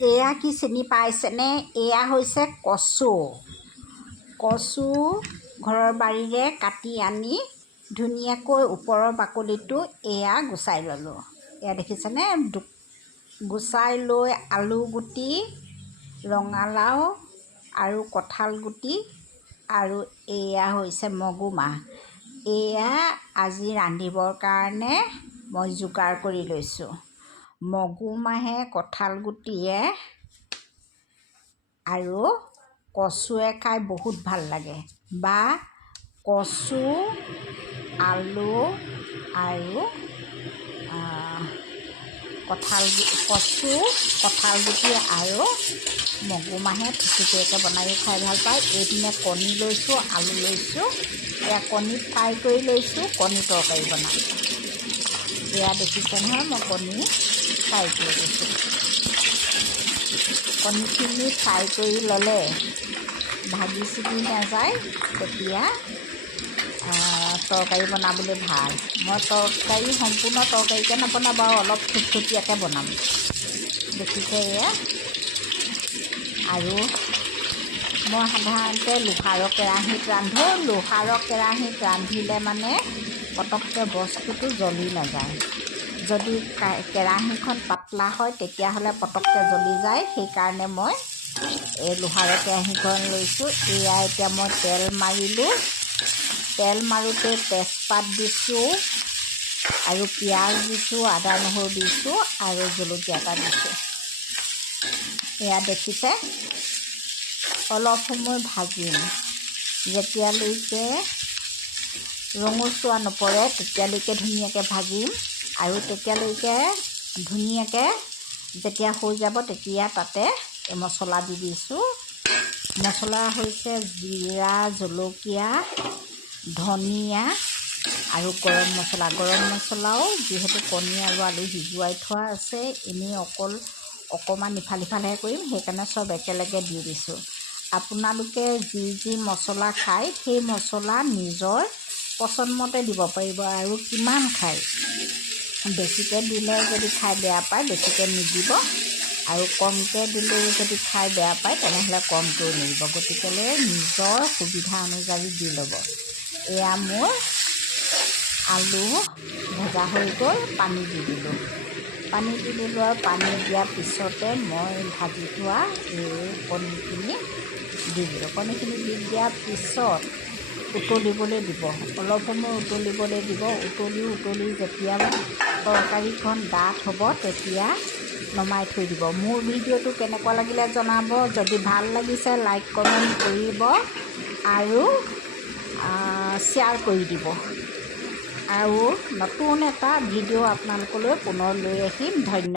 এয়া কি চিনি পাইছেনে? এয়া হৈছে কচু। কচু ঘৰৰ বাৰীৰে কাটি আনি ধুনীয়াকৈ ওপৰৰ বাকলিটো এয়া গুচাই ল'লোঁ। এয়া দেখিছেনে? গুচাই লৈ আলু গুটি, ৰঙালাও আৰু কঁঠাল গুটি আৰু এয়া হৈছে মগুমাহ। এয়া আজি ৰান্ধিবৰ কাৰণে মই যোগাৰ কৰি লৈছোঁ। মগুমাহে, কঁঠাল গুটিয়ে আৰু কচুৱে খাই বহুত ভাল লাগে, বা কচু, আলু আৰু কচু, কঁঠাল গুটি আৰু মগুমাহে থুপথুপীয়াকৈ বনায়ো খাই ভাল পায়। এইপিনে কণী লৈছোঁ, আলু লৈছোঁ, এয়া কণী ফ্ৰাই কৰি লৈছোঁ, কণী তৰকাৰী বনাম। এয়া দেখিছে নহয়, মই কণী ফ্ৰাই কৰি লৈছোঁ। কণীখিনি ফ্ৰাই কৰি ল'লে ভাগি ছিগি নাযায়, তেতিয়া তৰকাৰী বনাবলৈ ভাল। মই তৰকাৰী সম্পূৰ্ণ তৰকাৰীকৈ নবনাওঁ বাৰু, অলপ থুপথুপীয়াকৈ বনাম। দেখিছে এয়া। আৰু মই সাধাৰণতে লোহাৰৰ কেৰাহীত ৰান্ধোঁ। লোহাৰৰ কেৰাহীত ৰান্ধিলে মানে পটককৈ বস্তুটো জ্বলি নাযায়। যদি কেৰাহীখন পাতলা হয় তেতিয়াহ'লে পটককৈ জ্বলি যায়। সেইকাৰণে মই এই লোহাৰৰ কেৰাহীখন লৈছোঁ। এয়া এতিয়া মই তেল মাৰিলোঁ। তেল মাৰোঁতে তেজপাত দিছোঁ আৰু পিঁয়াজ দিছোঁ, আদা নহৰু দিছোঁ আৰু জলকীয়া এটা দিছোঁ। এয়া দেখিছে, অলপ সময় ভাজিম। যেতিয়ালৈকে ৰঙচুৱা নপৰে তেতিয়ালৈকে ধুনীয়াকৈ ভাজিম। আৰু তেতিয়ালৈকে ধুনীয়াকৈ যেতিয়া হৈ যাব তেতিয়া তাতে মছলা দি দিছোঁ। মছলা হৈছে জিৰা, জলকীয়া, ধনিয়া আৰু গৰম মছলা। গৰম মছলাও যিহেতু কণী আৰু আলু সিজুৱাই থোৱা আছে, এনেই অকণমান ইফাল সিফালহে কৰিম, সেইকাৰণে চব একেলগে দি দিছোঁ। আপোনালোকে যি যি মছলা খায় সেই মছলা নিজৰ পচন্দমতে দিব পাৰিব আৰু কিমান খায়। বেছিকৈ দিলে যদি খাই বেয়া পায় বেছিকৈ নিদিব, আৰু কমকৈ দিলেও যদি খাই বেয়া পায় তেনেহ'লে কমকৈ নিদিব। গতিকেলৈ নিজৰ সুবিধা অনুযায়ী দি ল'ব। এয়া মোৰ আলু ভজা হৈ গ'ল, পানী দি দিলোঁ। পানী দি দিলোঁ আৰু পানী দিয়াৰ পিছতে মই ভাজি থোৱা এই কণীখিনি দি দিলোঁ। কণীখিনি দি দিয়াৰ পিছত উতলিবলৈ দিব। অলপ সময় উতলিবলৈ দিব। উতলি যেতিয়া তৰকাৰীখন ডাঠ হ'ব তেতিয়া নমাই থৈ দিব। মোৰ ভিডিঅ'টো কেনেকুৱা লাগিলে জনাব। যদি ভাল লাগিছে লাইক কমেণ্ট কৰিব আৰু শ্বেয়াৰ কৰি দিব। আৰু নতুন এটা ভিডিঅ' আপোনালোকলৈ পুনৰ লৈ আহিম। ধন্যবাদ।